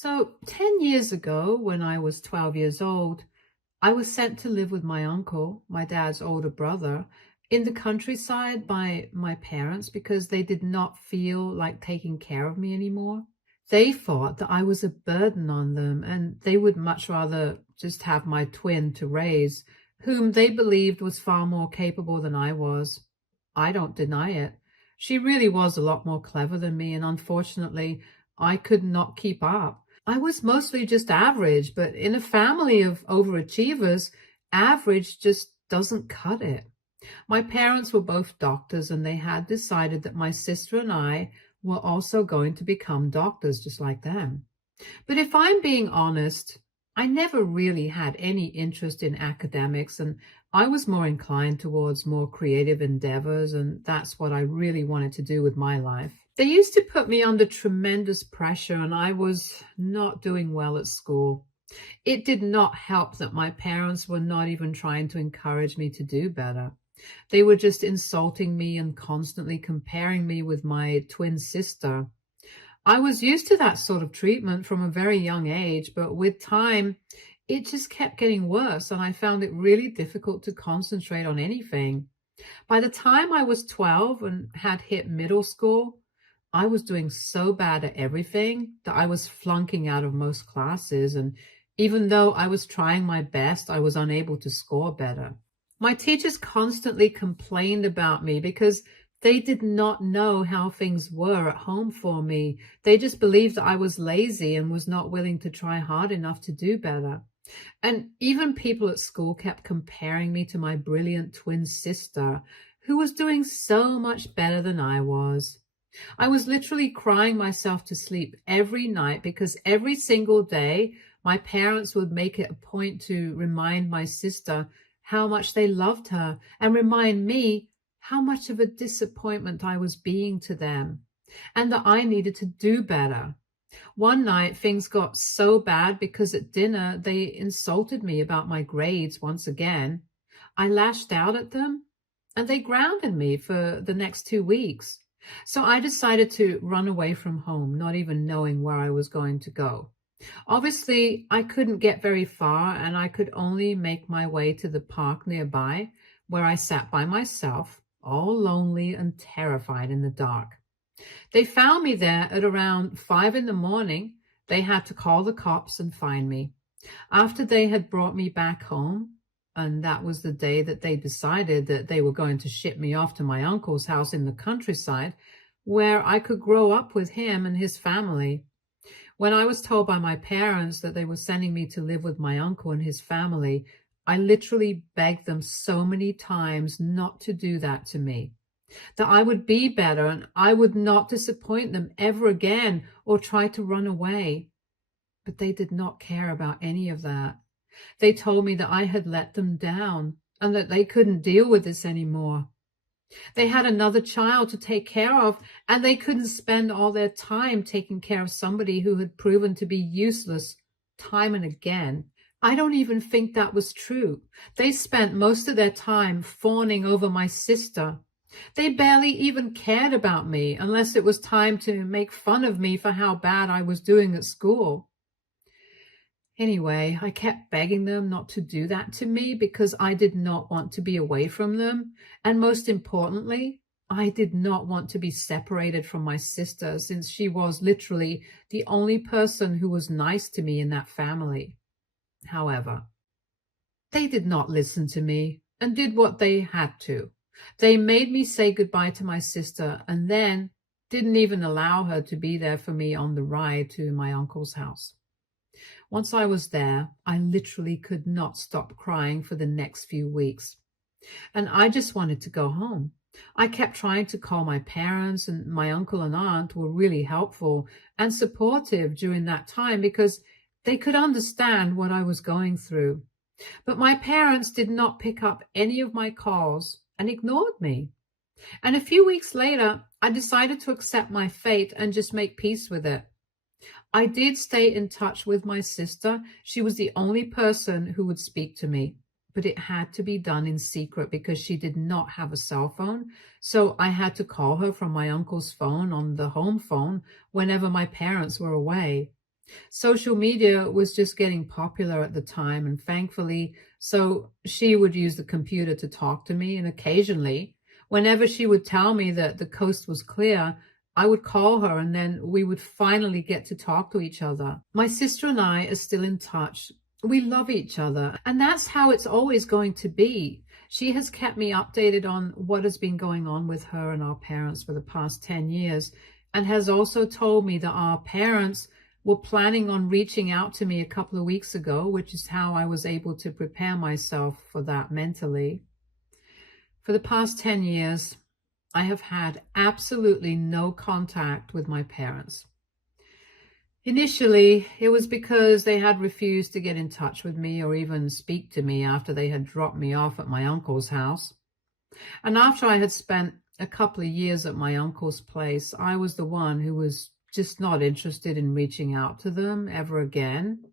So, 10 years ago, when I was 12 years old, I was sent to live with my uncle, my dad's older brother, in the countryside by my parents because they did not feel like taking care of me anymore. They thought that I was a burden on them and they would much rather just have my twin to raise, whom they believed was far more capable than I was. I don't deny it. She really was a lot more clever than me, and unfortunately, I could not keep up. I was mostly just average, but in a family of overachievers, average just doesn't cut it. My parents were both doctors, and they had decided that my sister and I were also going to become doctors just like them. But if I'm being honest, I never really had any interest in academics, and I was more inclined towards more creative endeavors, and that's what I really wanted to do with my life. They used to put me under tremendous pressure, and I was not doing well at school. It did not help that my parents were not even trying to encourage me to do better. They were just insulting me and constantly comparing me with my twin sister. I was used to that sort of treatment from a very young age, but with time, it just kept getting worse, and I found it really difficult to concentrate on anything. By the time I was 12 and had hit middle school, I was doing so bad at everything that I was flunking out of most classes, and even though I was trying my best, I was unable to score better. My teachers constantly complained about me because they did not know how things were at home for me. They just believed that I was lazy and was not willing to try hard enough to do better. And even people at school kept comparing me to my brilliant twin sister, who was doing so much better than I was. I was literally crying myself to sleep every night because every single day my parents would make it a point to remind my sister how much they loved her and remind me how much of a disappointment I was being to them and that I needed to do better. One night things got so bad because at dinner they insulted me about my grades once again. I lashed out at them and they grounded me for the next 2 weeks. So I decided to run away from home, not even knowing where I was going to go. Obviously, I couldn't get very far, and I could only make my way to the park nearby, where I sat by myself, all lonely and terrified in the dark. They found me there at around 5 in the morning. They had to call the cops and find me. After they had brought me back home, and that was the day that they decided that they were going to ship me off to my uncle's house in the countryside, where I could grow up with him and his family. When I was told by my parents that they were sending me to live with my uncle and his family, I literally begged them so many times not to do that to me, that I would be better and I would not disappoint them ever again or try to run away. But they did not care about any of that. They told me that I had let them down and that they couldn't deal with this anymore. They had another child to take care of, and they couldn't spend all their time taking care of somebody who had proven to be useless time and again. I don't even think that was true. They spent most of their time fawning over my sister. They barely even cared about me unless it was time to make fun of me for how bad I was doing at school. Anyway, I kept begging them not to do that to me because I did not want to be away from them. And most importantly, I did not want to be separated from my sister, since she was literally the only person who was nice to me in that family. However, they did not listen to me and did what they had to. They made me say goodbye to my sister and then didn't even allow her to be there for me on the ride to my uncle's house. Once I was there, I literally could not stop crying for the next few weeks. And I just wanted to go home. I kept trying to call my parents, and my uncle and aunt were really helpful and supportive during that time because they could understand what I was going through. But my parents did not pick up any of my calls and ignored me. And a few weeks later, I decided to accept my fate and just make peace with it. I did stay in touch with my sister. She was the only person who would speak to me, but it had to be done in secret because she did not have a cell phone. So I had to call her from my uncle's phone on the home phone whenever my parents were away. Social media was just getting popular at the time, and thankfully, so she would use the computer to talk to me. And occasionally, whenever she would tell me that the coast was clear, I would call her and then we would finally get to talk to each other. My sister and I are still in touch. We love each other, and that's how it's always going to be. She has kept me updated on what has been going on with her and our parents for the past 10 years, and has also told me that our parents were planning on reaching out to me a couple of weeks ago, which is how I was able to prepare myself for that mentally. For the past 10 years, I have had absolutely no contact with my parents. Initially, it was because they had refused to get in touch with me or even speak to me after they had dropped me off at my uncle's house. And after I had spent a couple of years at my uncle's place, I was the one who was just not interested in reaching out to them ever again.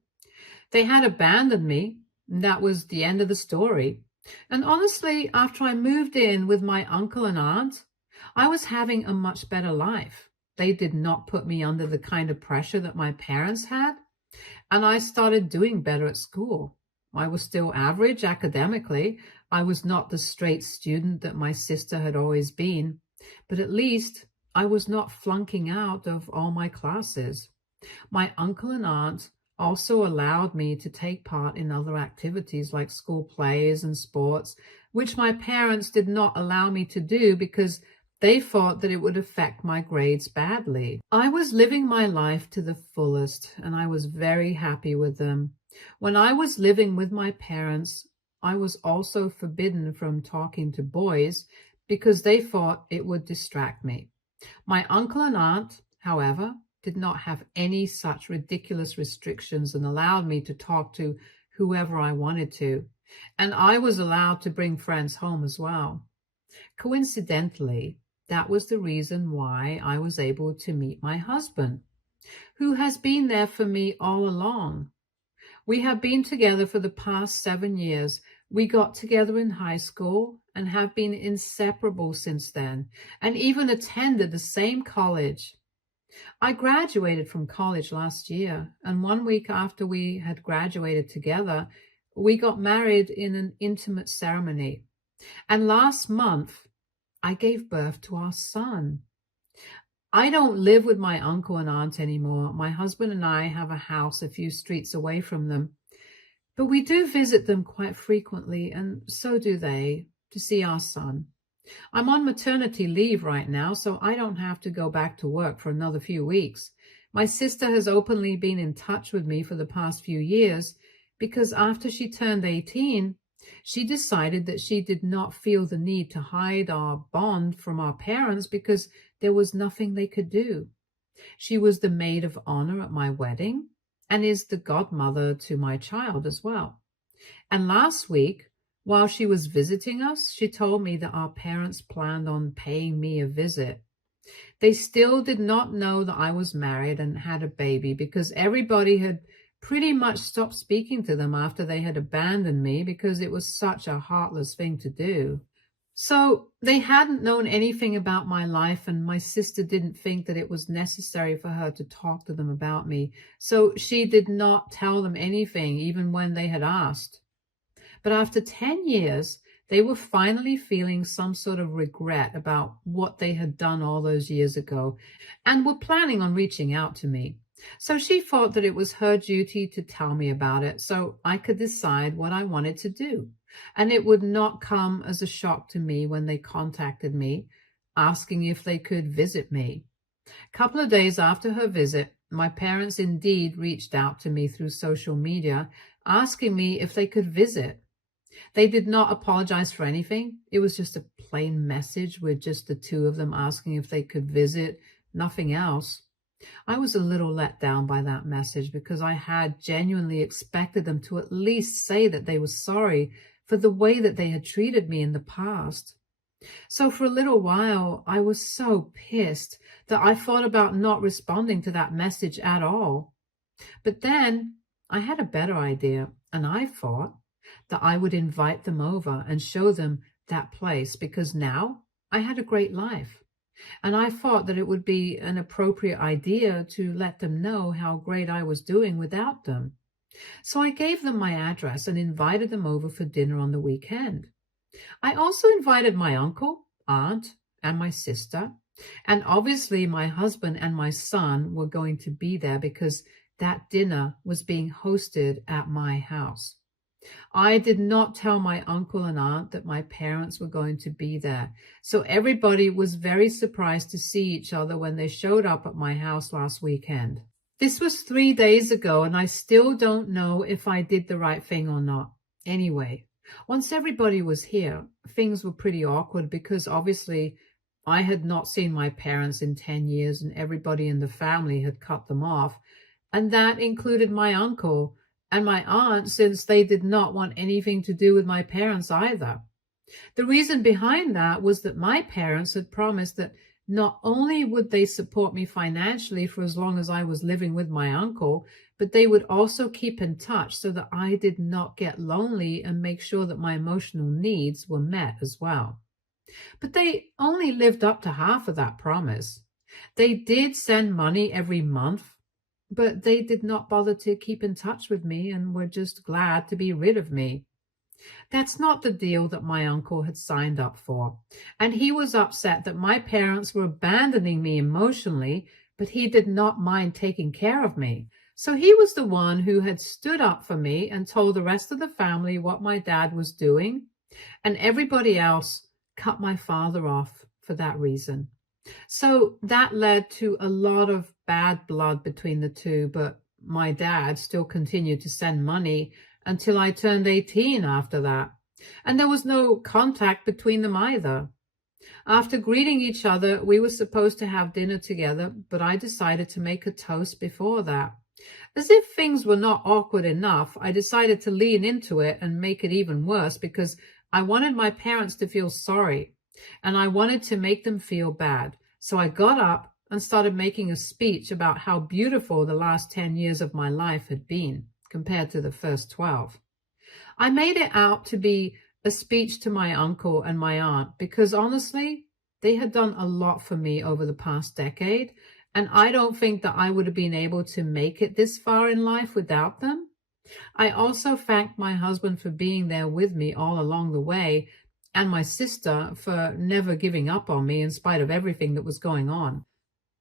They had abandoned me, and that was the end of the story. And honestly, after I moved in with my uncle and aunt, I was having a much better life. They did not put me under the kind of pressure that my parents had, and I started doing better at school. I was still average academically. I was not the straight student that my sister had always been, but at least I was not flunking out of all my classes. My uncle and aunt also allowed me to take part in other activities like school plays and sports, which my parents did not allow me to do because they thought that it would affect my grades badly. I was living my life to the fullest, and I was very happy with them. When I was living with my parents, I was also forbidden from talking to boys because they thought it would distract me. My uncle and aunt, however, did not have any such ridiculous restrictions and allowed me to talk to whoever I wanted to. And I was allowed to bring friends home as well. Coincidentally, that was the reason why I was able to meet my husband, who has been there for me all along. We have been together for the past 7 years. We got together in high school and have been inseparable since then, and even attended the same college. I graduated from college last year, and 1 week after we had graduated together, we got married in an intimate ceremony. And last month, I gave birth to our son. I don't live with my uncle and aunt anymore. My husband and I have a house a few streets away from them. But we do visit them quite frequently, and so do they, to see our son. I'm on maternity leave right now, so I don't have to go back to work for another few weeks. My sister has openly been in touch with me for the past few years because after she turned 18, she decided that she did not feel the need to hide our bond from our parents because there was nothing they could do. She was the maid of honor at my wedding and is the godmother to my child as well. And last week, while she was visiting us, she told me that our parents planned on paying me a visit. They still did not know that I was married and had a baby because everybody had pretty much stopped speaking to them after they had abandoned me because it was such a heartless thing to do. So they hadn't known anything about my life, and my sister didn't think that it was necessary for her to talk to them about me. So she did not tell them anything, even when they had asked. But after 10 years, they were finally feeling some sort of regret about what they had done all those years ago and were planning on reaching out to me. So she thought that it was her duty to tell me about it so I could decide what I wanted to do. And it would not come as a shock to me when they contacted me, asking if they could visit me. A couple of days after her visit, my parents indeed reached out to me through social media, asking me if they could visit. They did not apologize for anything. It was just a plain message with just the two of them asking if they could visit, nothing else. I was a little let down by that message because I had genuinely expected them to at least say that they were sorry for the way that they had treated me in the past. So for a little while, I was so pissed that I thought about not responding to that message at all. But then I had a better idea, and I thought that I would invite them over and show them that place because now I had a great life. and I thought that it would be an appropriate idea to let them know how great I was doing without them. So I gave them my address and invited them over for dinner on the weekend. I also invited my uncle, aunt, and my sister. And obviously, my husband and my son were going to be there because that dinner was being hosted at my house. I did not tell my uncle and aunt that my parents were going to be there. So everybody was very surprised to see each other when they showed up at my house last weekend. This was 3 days ago, and I still don't know if I did the right thing or not. Anyway, once everybody was here, things were pretty awkward because obviously I had not seen my parents in 10 years and everybody in the family had cut them off. And that included my uncle and my aunt, since they did not want anything to do with my parents either. The reason behind that was that my parents had promised that not only would they support me financially for as long as I was living with my uncle, but they would also keep in touch so that I did not get lonely and make sure that my emotional needs were met as well. But they only lived up to half of that promise. They did send money every month, but they did not bother to keep in touch with me and were just glad to be rid of me. That's not the deal that my uncle had signed up for, and he was upset that my parents were abandoning me emotionally, but he did not mind taking care of me. So he was the one who had stood up for me and told the rest of the family what my dad was doing, and everybody else cut my father off for that reason. So that led to a lot of bad blood between the two, but my dad still continued to send money until I turned 18 after that. And there was no contact between them either. After greeting each other, we were supposed to have dinner together, but I decided to make a toast before that. As if things were not awkward enough, I decided to lean into it and make it even worse because I wanted my parents to feel sorry, and I wanted to make them feel bad. So I got up and started making a speech about how beautiful the last 10 years of my life had been compared to the first 12. I made it out to be a speech to my uncle and my aunt because honestly, they had done a lot for me over the past decade, and I don't think that I would have been able to make it this far in life without them. I also thanked my husband for being there with me all along the way, and my sister for never giving up on me in spite of everything that was going on.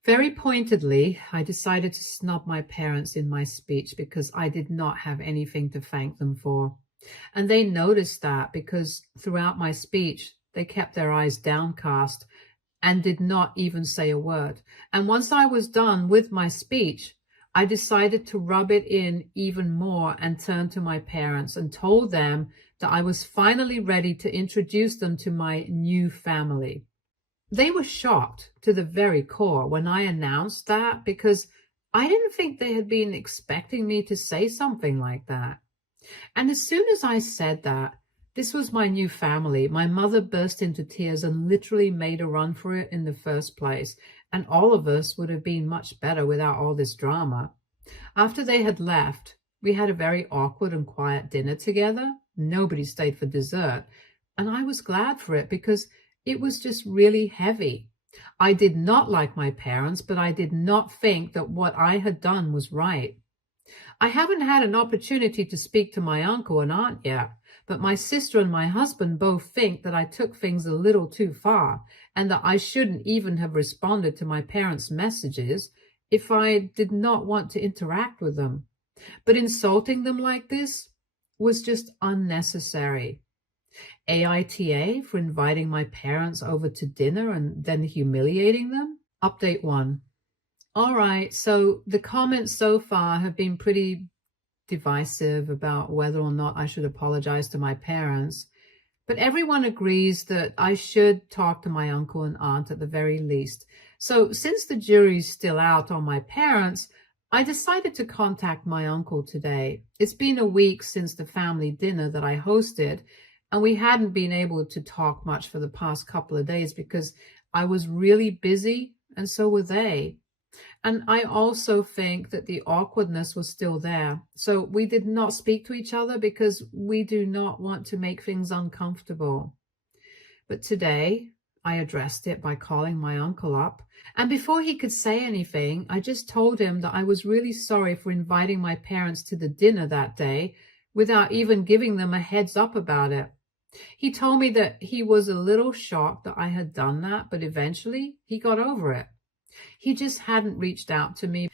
Very pointedly, I decided to snub my parents in my speech because I did not have anything to thank them for. And they noticed that because throughout my speech, they kept their eyes downcast and did not even say a word. And once I was done with my speech, I decided to rub it in even more and turned to my parents and told them that I was finally ready to introduce them to my new family. They were shocked to the very core when I announced that because I didn't think they had been expecting me to say something like that. And as soon as I said that, this was my new family, my mother burst into tears and literally made a run for it in the first place, and all of us would have been much better without all this drama. After they had left, we had a very awkward and quiet dinner together. Nobody stayed for dessert, and I was glad for it because it was just really heavy. I did not like my parents, but I did not think that what I had done was right. I haven't had an opportunity to speak to my uncle and aunt yet, but my sister and my husband both think that I took things a little too far and that I shouldn't even have responded to my parents' messages if I did not want to interact with them. But insulting them like this was just unnecessary. AITA for inviting my parents over to dinner and then humiliating them? Update 1. All right, so the comments so far have been pretty divisive about whether or not I should apologize to my parents, but everyone agrees that I should talk to my uncle and aunt at the very least. So since the jury's still out on my parents, I decided to contact my uncle today. It's been a week since the family dinner that I hosted, and we hadn't been able to talk much for the past couple of days because I was really busy, and so were they. And I also think that the awkwardness was still there. So we did not speak to each other because we do not want to make things uncomfortable. But today, I addressed it by calling my uncle up. And before he could say anything, I just told him that I was really sorry for inviting my parents to the dinner that day without even giving them a heads up about it. He told me that he was a little shocked that I had done that, but eventually he got over it. He just hadn't reached out to me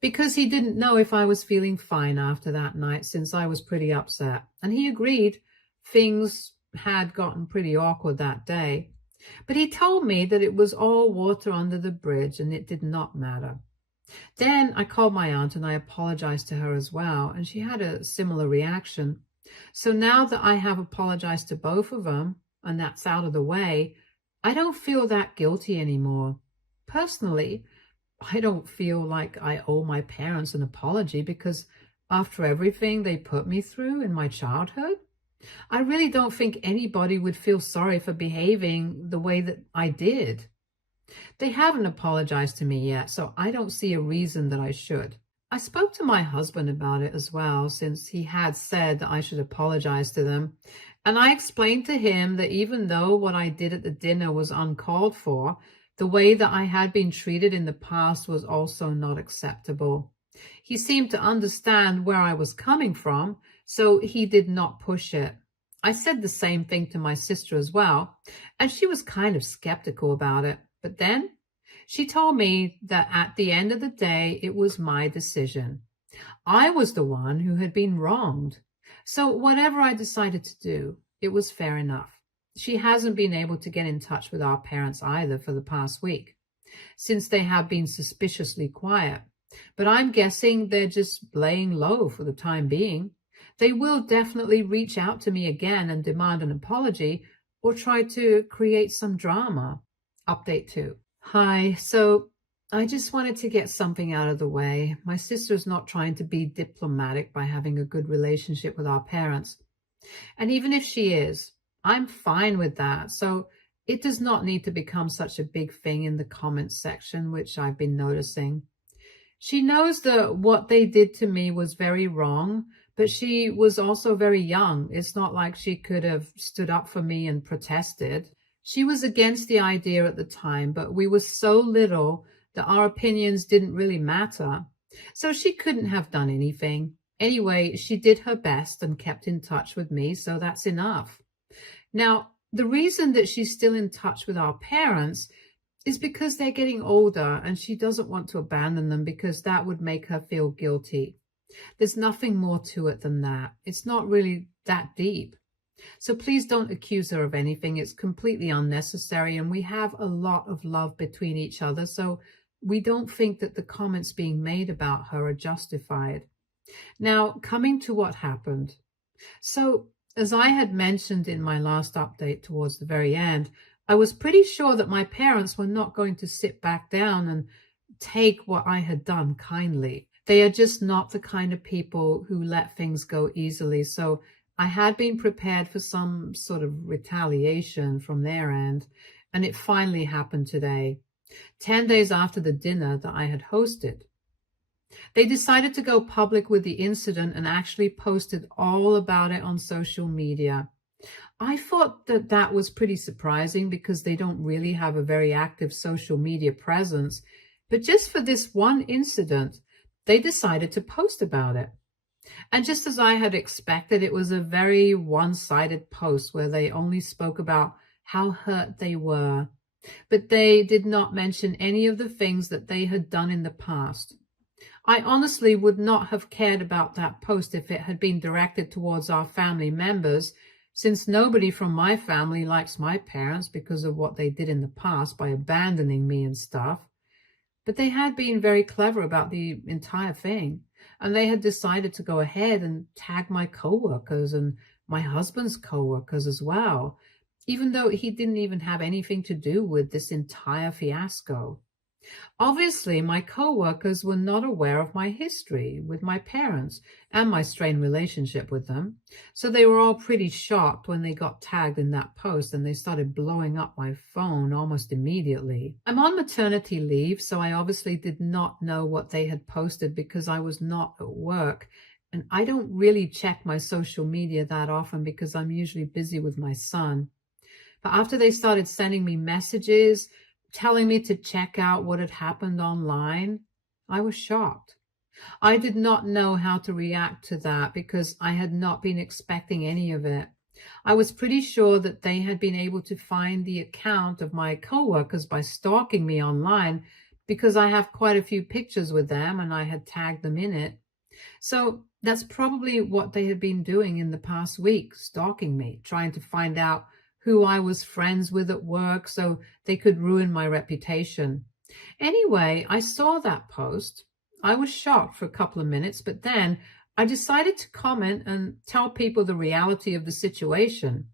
because he didn't know if I was feeling fine after that night, since I was pretty upset. And he agreed things had gotten pretty awkward that day. But he told me that it was all water under the bridge and it did not matter. Then I called my aunt and I apologized to her as well, and she had a similar reaction. So now that I have apologized to both of them and that's out of the way, I don't feel that guilty anymore. Personally, I don't feel like I owe my parents an apology because after everything they put me through in my childhood, I really don't think anybody would feel sorry for behaving the way that I did. They haven't apologized to me yet, so I don't see a reason that I should. I spoke to my husband about it as well, since he had said that I should apologize to them. And I explained to him that even though what I did at the dinner was uncalled for, the way that I had been treated in the past was also not acceptable. He seemed to understand where I was coming from, so he did not push it. I said the same thing to my sister as well, and she was kind of skeptical about it. But then she told me that at the end of the day, it was my decision. I was the one who had been wronged. So whatever I decided to do, it was fair enough. She hasn't been able to get in touch with our parents either for the past week, since they have been suspiciously quiet. But I'm guessing they're just laying low for the time being. They will definitely reach out to me again and demand an apology or try to create some drama. Update 2. Hi, so I just wanted to get something out of the way. My sister's not trying to be diplomatic by having a good relationship with our parents. And even if she is, I'm fine with that. So it does not need to become such a big thing in the comments section, which I've been noticing. She knows that what they did to me was very wrong, but she was also very young. It's not like she could have stood up for me and protested. She was against the idea at the time, but we were so little that our opinions didn't really matter. So she couldn't have done anything. Anyway, she did her best and kept in touch with me, so that's enough. Now, the reason that she's still in touch with our parents is because they're getting older and she doesn't want to abandon them because that would make her feel guilty. There's nothing more to it than that. It's not really that deep. So please don't accuse her of anything. It's completely unnecessary, and we have a lot of love between each other, so we don't think that the comments being made about her are justified. Now, coming to what happened. So, as I had mentioned in my last update towards the very end, I was pretty sure that my parents were not going to sit back down and take what I had done kindly. They are just not the kind of people who let things go easily, so I had been prepared for some sort of retaliation from their end, and it finally happened today, 10 days after the dinner that I had hosted. They decided to go public with the incident and actually posted all about it on social media. I thought that that was pretty surprising because they don't really have a very active social media presence, but just for this one incident, they decided to post about it. And just as I had expected, it was a very one-sided post where they only spoke about how hurt they were, but they did not mention any of the things that they had done in the past. I honestly would not have cared about that post if it had been directed towards our family members, since nobody from my family likes my parents because of what they did in the past by abandoning me and stuff. But they had been very clever about the entire thing, and they had decided to go ahead and tag my coworkers and my husband's coworkers as well, even though he didn't even have anything to do with this entire fiasco. Obviously, my co-workers were not aware of my history with my parents and my strained relationship with them, so they were all pretty shocked when they got tagged in that post, and they started blowing up my phone almost immediately. I'm on maternity leave, so I obviously did not know what they had posted because I was not at work, and I don't really check my social media that often because I'm usually busy with my son. But after they started sending me messages, telling me to check out what had happened online, I was shocked. I did not know how to react to that because I had not been expecting any of it. I was pretty sure that they had been able to find the account of my coworkers by stalking me online because I have quite a few pictures with them and I had tagged them in it. So that's probably what they had been doing in the past week, stalking me, trying to find out who I was friends with at work so they could ruin my reputation. Anyway, I saw that post. I was shocked for a couple of minutes, but then I decided to comment and tell people the reality of the situation.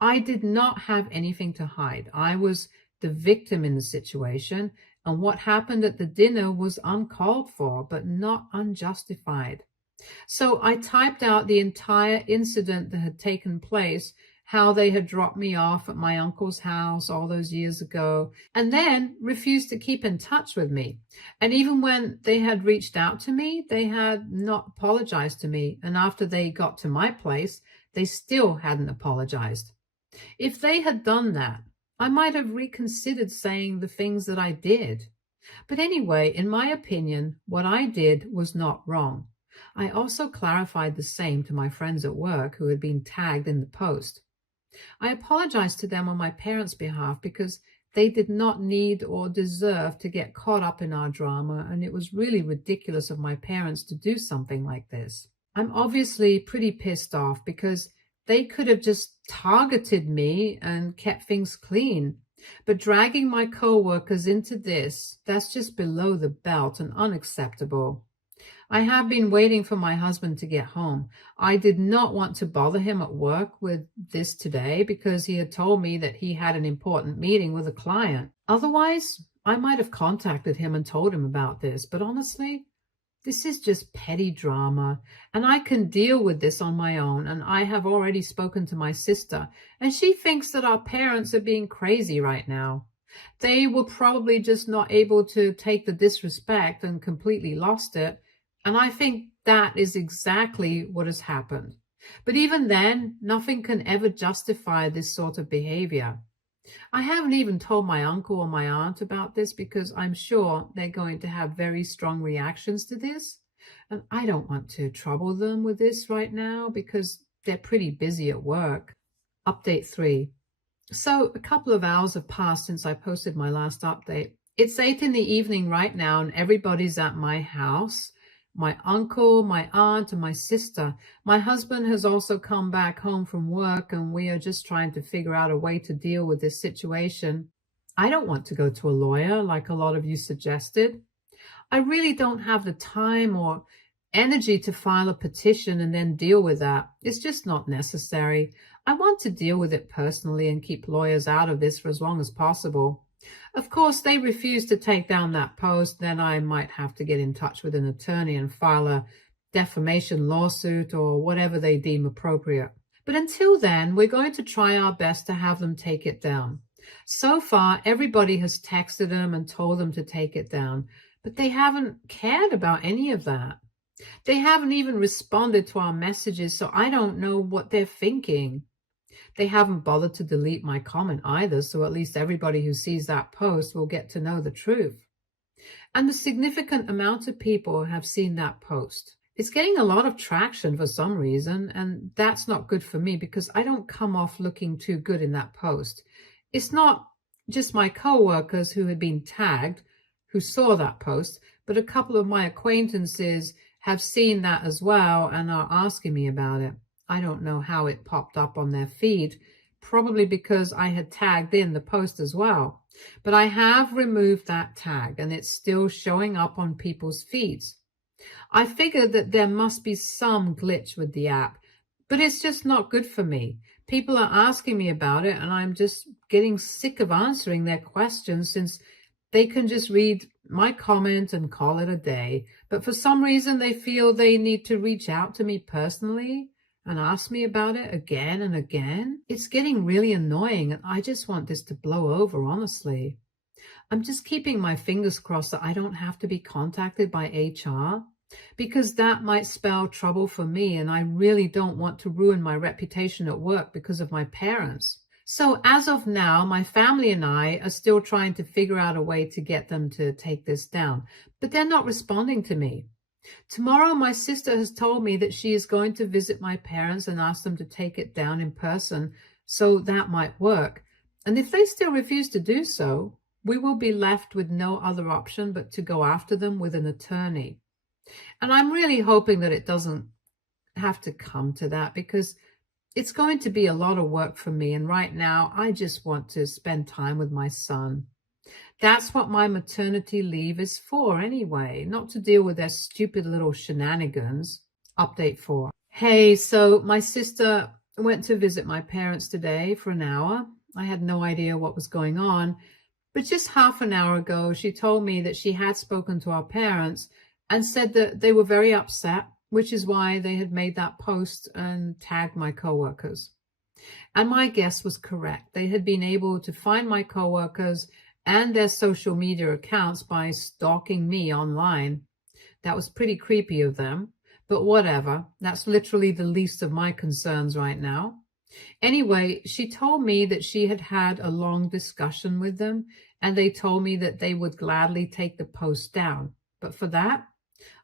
I did not have anything to hide. I was the victim in the situation, and what happened at the dinner was uncalled for, but not unjustified. So I typed out the entire incident that had taken place, how they had dropped me off at my uncle's house all those years ago, and then refused to keep in touch with me. And even when they had reached out to me, they had not apologized to me. And after they got to my place, they still hadn't apologized. If they had done that, I might have reconsidered saying the things that I did. But anyway, in my opinion, what I did was not wrong. I also clarified the same to my friends at work who had been tagged in the post. I apologized to them on my parents' behalf because they did not need or deserve to get caught up in our drama, and it was really ridiculous of my parents to do something like this. I'm obviously pretty pissed off because they could have just targeted me and kept things clean. But dragging my co-workers into this, that's just below the belt and unacceptable. I have been waiting for my husband to get home. I did not want to bother him at work with this today because he had told me that he had an important meeting with a client. Otherwise, I might have contacted him and told him about this, but honestly, this is just petty drama, and I can deal with this on my own, and I have already spoken to my sister, and she thinks that our parents are being crazy right now. They were probably just not able to take the disrespect and completely lost it, and I think that is exactly what has happened. But even then, nothing can ever justify this sort of behavior. I haven't even told my uncle or my aunt about this because I'm sure they're going to have very strong reactions to this. And I don't want to trouble them with this right now because they're pretty busy at work. Update 3. So a couple of hours have passed since I posted my last update. It's 8 in the evening right now and everybody's at my house. My uncle, my aunt, and my sister. My husband has also come back home from work and we are just trying to figure out a way to deal with this situation. I don't want to go to a lawyer like a lot of you suggested. I really don't have the time or energy to file a petition and then deal with that. It's just not necessary. I want to deal with it personally and keep lawyers out of this for as long as possible. Of course, they refuse to take down that post, then I might have to get in touch with an attorney and file a defamation lawsuit or whatever they deem appropriate. But until then, we're going to try our best to have them take it down. So far, everybody has texted them and told them to take it down, but they haven't cared about any of that. They haven't even responded to our messages, so I don't know what they're thinking. They haven't bothered to delete my comment either, so at least everybody who sees that post will get to know the truth. And a significant amount of people have seen that post. It's getting a lot of traction for some reason, and that's not good for me because I don't come off looking too good in that post. It's not just my co-workers who had been tagged who saw that post, but a couple of my acquaintances have seen that as well and are asking me about it. I don't know how it popped up on their feed, probably because I had tagged in the post as well. But I have removed that tag and it's still showing up on people's feeds. I figured that there must be some glitch with the app, but it's just not good for me. People are asking me about it and I'm just getting sick of answering their questions since they can just read my comment and call it a day. But for some reason, they feel they need to reach out to me personally and ask me about it again and again. It's getting really annoying and I just want this to blow over, honestly. I'm just keeping my fingers crossed that I don't have to be contacted by HR because that might spell trouble for me and I really don't want to ruin my reputation at work because of my parents. So as of now, my family and I are still trying to figure out a way to get them to take this down, but they're not responding to me. Tomorrow, my sister has told me that she is going to visit my parents and ask them to take it down in person, so that might work. And if they still refuse to do so, we will be left with no other option but to go after them with an attorney. And I'm really hoping that it doesn't have to come to that, because it's going to be a lot of work for me. And right now, I just want to spend time with my son. That's what my maternity leave is for anyway, not to deal with their stupid little shenanigans. Update 4. Hey, so my sister went to visit my parents today for an hour. I had no idea what was going on, but just half an hour ago, she told me that she had spoken to our parents and said that they were very upset, which is why they had made that post and tagged my coworkers. And my guess was correct. They had been able to find my coworkers and their social media accounts by stalking me online. That was pretty creepy of them, but whatever. That's literally the least of my concerns right now. Anyway, she told me that she had had a long discussion with them, and they told me that they would gladly take the post down. But for that,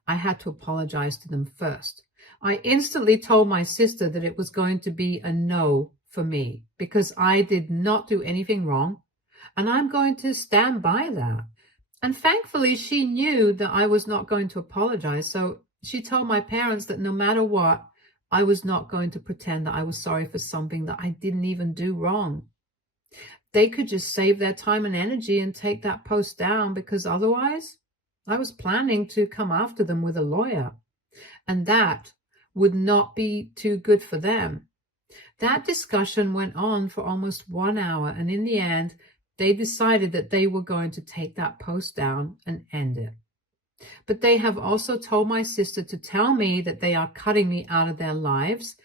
I had to apologize to them first. I instantly told my sister that it was going to be a no for me because I did not do anything wrong, and I'm going to stand by that. And thankfully, she knew that I was not going to apologize, so she told my parents that no matter what, I was not going to pretend that I was sorry for something that I didn't even do wrong. They could just save their time and energy and take that post down, because otherwise, I was planning to come after them with a lawyer, and that would not be too good for them. That discussion went on for almost 1 hour, and in the end, they decided that they were going to take that post down and end it. But they have also told my sister to tell me that they are cutting me out of their lives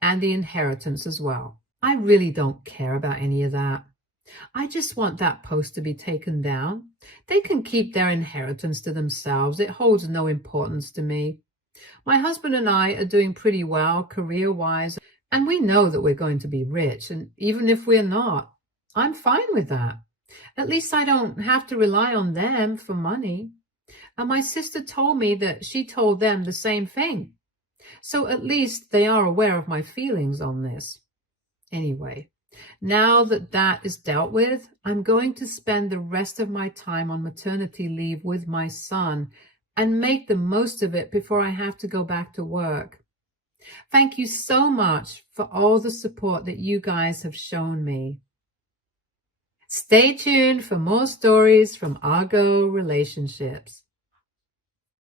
and the inheritance as well. I really don't care about any of that. I just want that post to be taken down. They can keep their inheritance to themselves. It holds no importance to me. My husband and I are doing pretty well career-wise, and we know that we're going to be rich. And even if we're not, I'm fine with that. At least I don't have to rely on them for money. And my sister told me that she told them the same thing. So at least they are aware of my feelings on this. Anyway, now that that is dealt with, I'm going to spend the rest of my time on maternity leave with my son and make the most of it before I have to go back to work. Thank you so much for all the support that you guys have shown me. Stay tuned for more stories from Argo Relationships.